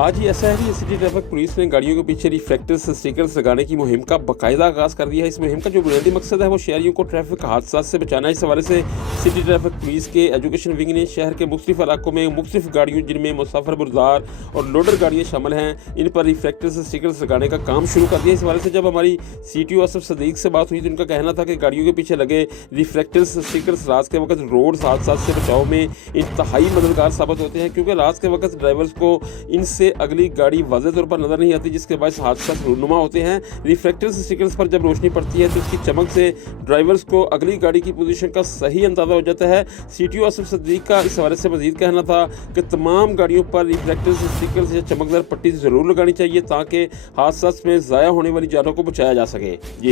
आज ही ऐसा है कि सिटी ट्रैफिक पुलिस ने गाड़ियों के पीछे रिफ्लेक्टर्स स्टिकर्स लगाने की मुहिम का बाकायदा आगाज कर दिया है। इस मुहिम का जो बुनियादी मकसद है वो शहरियों को ट्रैफिक हादसा से बचाना है। इस हवाले से सिटी ट्रैफिक पुलिस के एजुकेशन विंग ने शहर के मुख्तलिफ इलाकों में मुख्तलिफ गाड़ियों जिनमें मुसाफिर बुरदार और लोडर गाड़ियाँ शामिल हैं, इन पर रिफ्लेक्टर्स स्टिकर्स लगाने का काम शुरू कर दिया। इस हवाले से जब हमारी CTO असफ सदीक से बात हुई तो उनका कहना था कि गाड़ियों के पीछे लगे रिफ्लेक्टर्स स्टिकर्स रात के वक्त रोड हादसा से बचाव में इंतहाई मददगार साबित होते हैं, क्योंकि रात के वक्त ड्राइवर्स को इनसे अगली गाड़ी वाज़ेह तौर पर नजर नहीं आती, जिसके बायस हादसा रूनुमा होते हैं। रिफ्लेक्टर्स स्टिकर्स पर जब रोशनी पड़ती है तो इसकी चमक से ड्राइवर्स को अगली गाड़ी की पोजीशन का सही अंदाजा हो जाता है। CTO असफ सदीक का इस हवाले से मजीद कहना था कि तमाम गाड़ियों पर रिफ्लेक्टर्स स्टिकर्स या चमकदार पट्टी जरूर लगानी चाहिए ताकि हादसा में ज़ाया होने वाली जानों को बचाया जा सके। जी।